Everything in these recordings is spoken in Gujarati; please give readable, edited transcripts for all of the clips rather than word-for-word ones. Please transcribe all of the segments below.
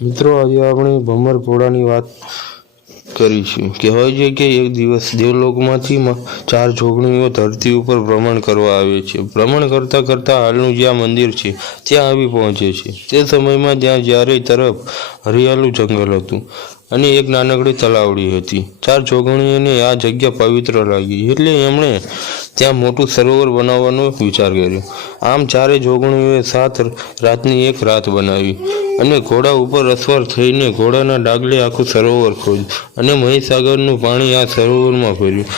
મિત્રો, આજે આપણે ભમર ઘોડાની વાત કરીશું. કહેવાય છે કે એક દિવસ દેવલોકમાંથી 4 જોગણીઓ ધરતી ઉપર ભ્રમણ કરવા આવે છે. ભ્રમણ કરતાં કરતાં હાલનું જ્યાં મંદિર છે ત્યાં આવી પહોંચે છે. તે સમયમાં ત્યાં ચારે તરફ હરિયાળું જંગલ હતું અને એક નાનકડી તલાવડી હતી. 4 જોગણીઓને આ જગ્યા પવિત્ર લાગી એટલે એમણે ત્યાં મોટું સરોવર બનાવવાનો વિચાર કર્યો. આમ 4 જોગણીઓએ 7 રાતની એક રાત બનાવી અને ઘોડા ઉપર અસવાર થઈને ઘોડાના ડાગલે આખું સરોવર ખોદ્યું અને મહીસાગરનું પાણી આ સરોવરમાં ભર્યું.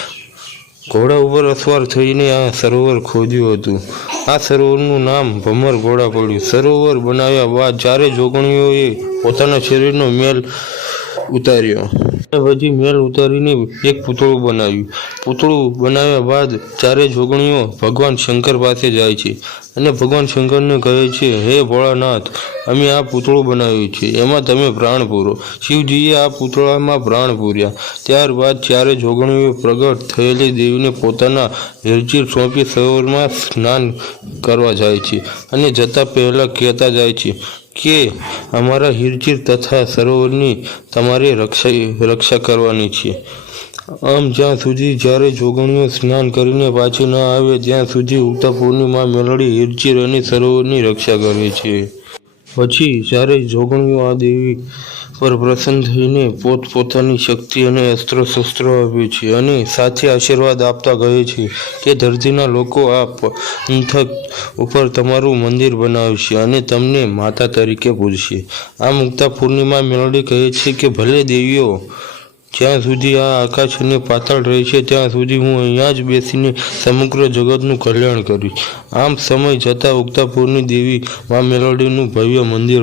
ઘોડા ઉપર અસવાર થઈને આ સરોવર ખોદ્યું હતું. આ સરોવરનું નામ ભમર ઘોડા પડ્યું. સરોવર બનાવ્યા બાદ 4 જોગણીઓએ પોતાના શરીરનો મેલ ઉતાર્યો. પછી મેલ ઉતારીને એક પૂતળું બનાવ્યું. પૂતળું બનાવ્યા બાદ 4 જોગણીઓ ભગવાન શંકર પાસે જાય છે અને ભગવાન શંકરને કહે છે, હે ભોળાનાથ, અમે આ પૂતળું બનાવ્યું છે, એમાં તમે પ્રાણ પૂરો. શિવજીએ આ પૂતળામાં પ્રાણ પૂર્યા. ત્યારબાદ 4 જોગણીઓ પ્રગટ થયેલી દેવીને પોતાના હિરચીર સોંપી સરોવરમાં સ્નાન કરવા જાય છે અને જતા પહેલાં કહેતા જાય છે કે અમારા હિરચીર તથા સરોવરની તમારે રક્ષા કરવાની છે. આમ જ્યાં સુધી 4 જોગણીઓ સ્નાન કરીને પાછી ન આવે ત્યાં સુધી ઉગતા પૂર્ણિમા મેલડી હિરચીર અને સરોવરની રક્ષા કરે છે. પછી 4 જોગણીઓ આ દેવી પર પ્રસન્ન થઈને પોતપોતાની શક્તિ અને અસ્ત્ર શસ્ત્રો આપે છે અને સાથે આશીર્વાદ આપતા કહે છે કે ધરતીના લોકો આ પંથક ઉપર તમારું મંદિર બનાવશે અને તમને માતા તરીકે પૂજશે. આ મુક્તા પૂર્ણિમા મેલડી કહે છે કે ભલે દેવીઓ, જ્યાં સુધી આ આકાશ અને પાતાળ રહે છે ત્યાં સુધી હું અહીંયા જ બેસીને સમગ્ર જગતનું કલ્યાણ કરીશ. આમ સમય જતાં ઉગતા પૂરની દેવી મા મેલડીનું ભવ્ય મંદિર